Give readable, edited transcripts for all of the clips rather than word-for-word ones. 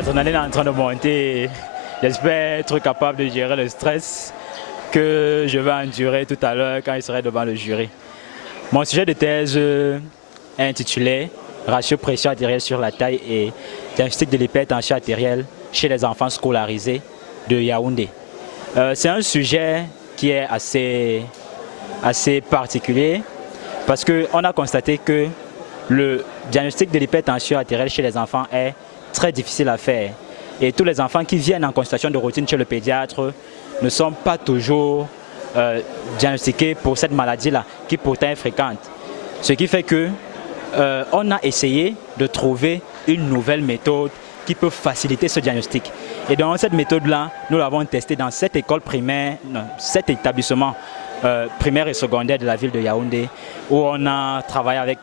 L'adrénaline est en train de monter. J'espère être capable de gérer le stress que je vais endurer tout à l'heure quand il serai devant le jury. Mon sujet de thèse est intitulé Ratio pression artérielle sur la taille et diagnostic de l'hypertension artérielle chez les enfants scolarisés de Yaoundé. C'est un sujet qui est assez particulier parce qu'on a constaté que le diagnostic de l'hypertension artérielle chez les enfants est très difficile à faire. Et tous les enfants qui viennent en consultation de routine chez le pédiatre ne sont pas toujours diagnostiqués pour cette maladie-là, qui pourtant est fréquente. Ce qui fait que on a essayé de trouver une nouvelle méthode qui peut faciliter ce diagnostic. Et donc cette méthode-là, nous l'avons testée dans 7 écoles primaires, 7 établissements primaires et secondaires de la ville de Yaoundé, où on a travaillé avec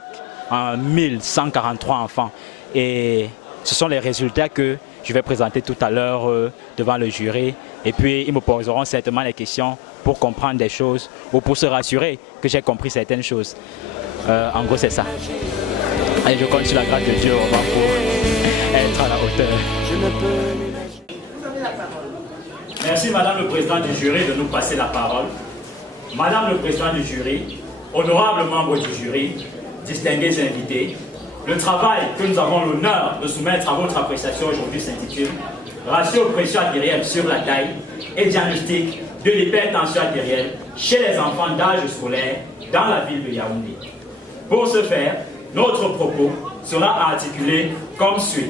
1143 enfants. Et ce sont les résultats que je vais présenter tout à l'heure devant le jury. Et puis, ils me poseront certainement les questions pour comprendre des choses ou pour se rassurer que j'ai compris certaines choses. En gros, c'est ça. Allez, je compte sur la grâce de Dieu pour être à la hauteur. Je ne peux... Merci, Madame le Président du jury, de nous passer la parole. Madame le Président du jury, honorables membres du jury, distingués invités, le travail que nous avons l'honneur de soumettre à votre appréciation aujourd'hui s'intitule Ratio pression artérielle sur la taille et diagnostic de l'hypertension artérielle chez les enfants d'âge scolaire dans la ville de Yaoundé. Pour ce faire, notre propos sera articulé comme suit.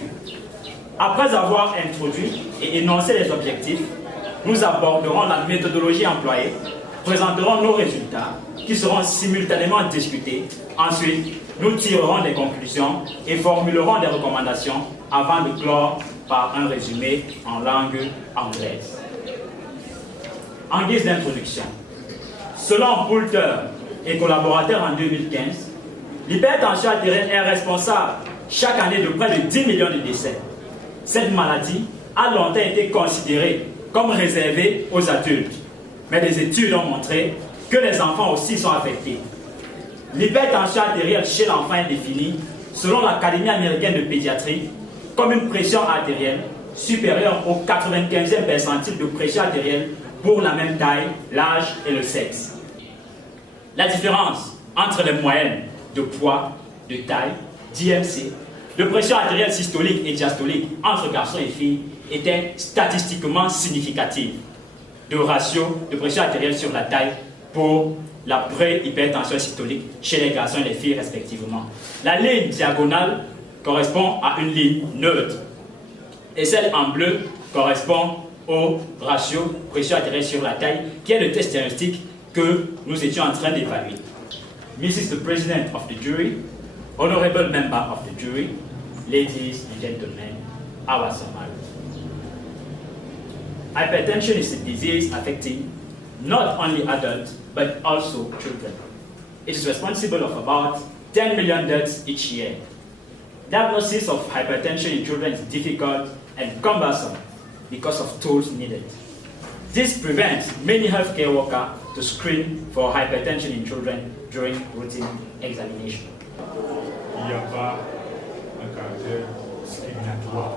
Après avoir introduit et énoncé les objectifs, nous aborderons la méthodologie employée, présenterons nos résultats qui seront simultanément discutés. Ensuite, nous tirerons des conclusions et formulerons des recommandations avant de clore par un résumé en langue anglaise. En guise d'introduction, selon Poulter et collaborateurs en 2015, l'hypertension artérielle est responsable chaque année de près de 10 millions de décès. Cette maladie a longtemps été considérée comme réservée aux adultes, mais des études ont montré que les enfants aussi sont affectés. L'hypertension artérielle chez l'enfant est définie, selon l'Académie américaine de pédiatrie, comme une pression artérielle supérieure au 95e percentile de pression artérielle pour la même taille, l'âge et le sexe. La différence entre les moyennes de poids, de taille, d'IMC, de pression artérielle systolique et diastolique entre garçons et filles était statistiquement significative. De ratio de pression artérielle sur la taille pour la pré-hypertension systolique chez les garçons et les filles respectivement. La ligne diagonale correspond à une ligne neutre et celle en bleu correspond au ratio pression artérielle sur la taille qui est le test diagnostic que nous étions en train d'évaluer. Mrs. the President of the Jury, Honorable Member of the Jury, Ladies and Gentlemen, our summary. Hypertension is a disease affecting not only adults but also children. It is responsible of about 10 million deaths each year. Diagnosis of hypertension in children is difficult and cumbersome because of tools needed. This prevents many healthcare workers to screen for hypertension in children during routine examination. Il n'y a pas un caractère discriminatoire.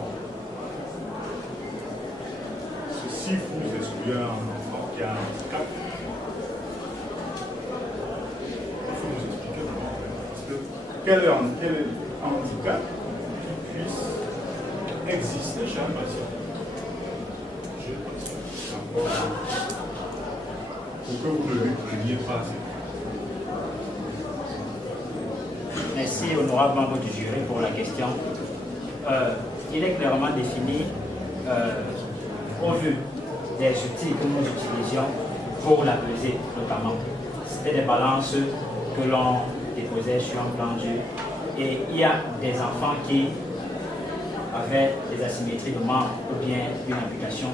Ceci vous exclut un enfant qui a un handicap. Il faut nous expliquer comment faire. Parce que quel handicap puisse exister chez un patient? Pour que vous ne lui preniez pas. Merci, honorable membre du jury, pour la question. Il est clairement défini au vu des outils que nous utilisions pour la peser notamment. C'était des balances que l'on déposait sur un plan dur. Et il y a des enfants qui avaient des asymétries de membres ou bien une amputation.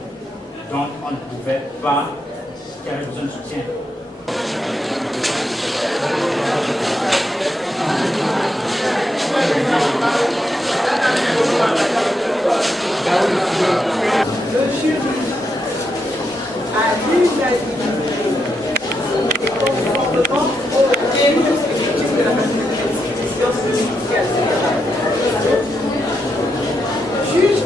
Donc on ne pouvait pas, qui avait besoin de soutien. Le jury a l'unanimité et conformément aux objectifs de la science médicale générale, juge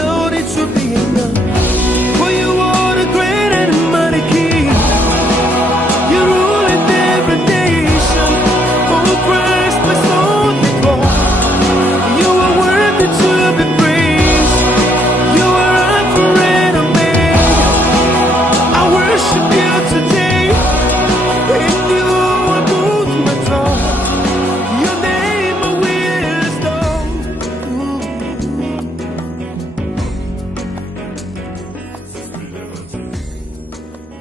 showed it should be enough. For you are the great and mighty King. You rule in every nation. Oh Christ, my soul before. You are worthy to be praised. You are Alpha and Omega. I worship you today. In you I put my trust. Your name I will extol.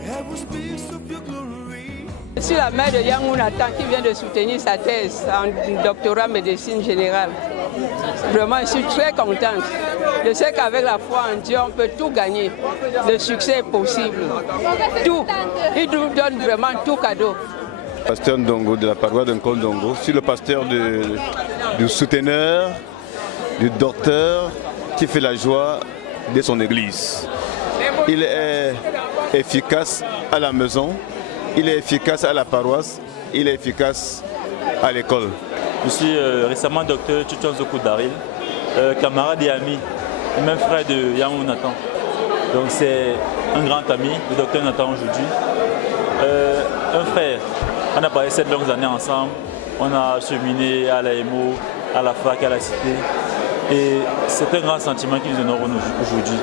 Heaven speaks of your glory. Je suis la mère de Yangou Nathan qui vient de soutenir sa thèse en doctorat en médecine générale. Vraiment, je suis très contente. Je sais qu'avec la foi en Dieu, on peut tout gagner. Le succès est possible. Tout. Il nous donne vraiment tout cadeau. Pasteur Ndongo de la paroisse d'Nkol Ndongo. Je suis le pasteur du souteneur, du docteur qui fait la joie de son église. Il est efficace à la maison, il est efficace à la paroisse, il est efficace à l'école. Je suis récemment docteur Chuchonzoku Daril, camarade et ami, et même frère de Yangou Nathan. Donc c'est un grand ami, le docteur Nathan aujourd'hui. Un frère, on a passé 7 longues années ensemble, on a cheminé à l'AMO, à la fac, à la cité. Et c'est un grand sentiment qui nous honore aujourd'hui.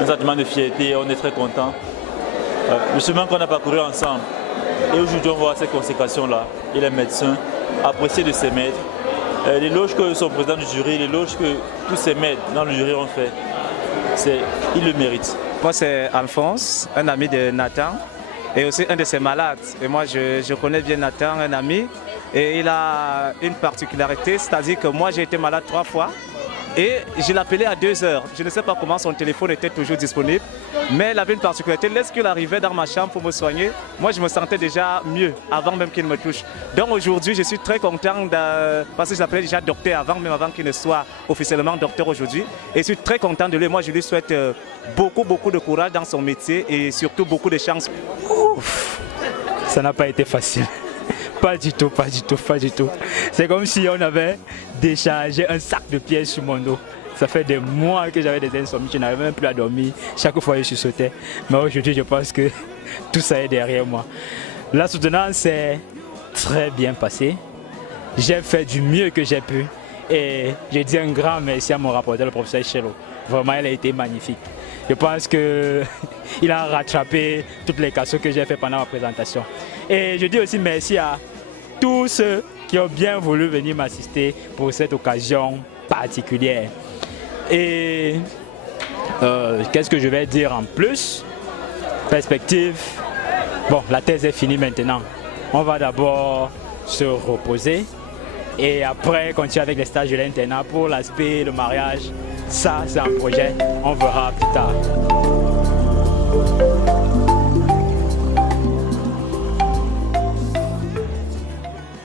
Un sentiment de fierté, on est très contents. Le chemin qu'on a parcouru ensemble. Et aujourd'hui on voit cette consécration-là. Il est médecin, apprécié de ses maîtres. L'éloge que son président du jury, l'éloge que tous ses maîtres dans le jury ont fait, il le mérite. Moi c'est Alphonse, un ami de Nathan et aussi un de ses malades. Et moi je connais bien Nathan, un ami. Et il a une particularité, c'est-à-dire que moi j'ai été malade 3 fois. Et je l'appelais à 2 heures. Je ne sais pas comment son téléphone était toujours disponible, mais il avait une particularité. Lorsqu'il arrivait dans ma chambre pour me soigner, moi je me sentais déjà mieux avant même qu'il me touche. Donc aujourd'hui, je suis très content parce que je l'appelais déjà docteur avant qu'il ne soit officiellement docteur aujourd'hui. Et je suis très content de lui. Moi je lui souhaite beaucoup de courage dans son métier et surtout beaucoup de chance. Ouf, ça n'a pas été facile. Pas du tout. C'est comme si on avait déchargé un sac de pièces sur mon dos. Ça fait des mois que j'avais des insomnies, je n'arrivais même plus à dormir. Chaque fois je sautais. Mais aujourd'hui, je pense que tout ça est derrière moi. La soutenance s'est très bien passée. J'ai fait du mieux que j'ai pu. Et je dis un grand merci à mon rapporteur, le professeur Chelo. Vraiment, elle a été magnifique. Je pense qu'il a rattrapé toutes les cassos que j'ai fait pendant ma présentation. Et je dis aussi merci à tous ceux qui ont bien voulu venir m'assister pour cette occasion particulière. Et qu'est-ce que je vais dire en plus? Perspective. Bon, la thèse est finie maintenant. On va d'abord se reposer et après continuer avec les stages de l'internat pour l'aspect, le mariage. Ça, c'est un projet, on verra plus tard.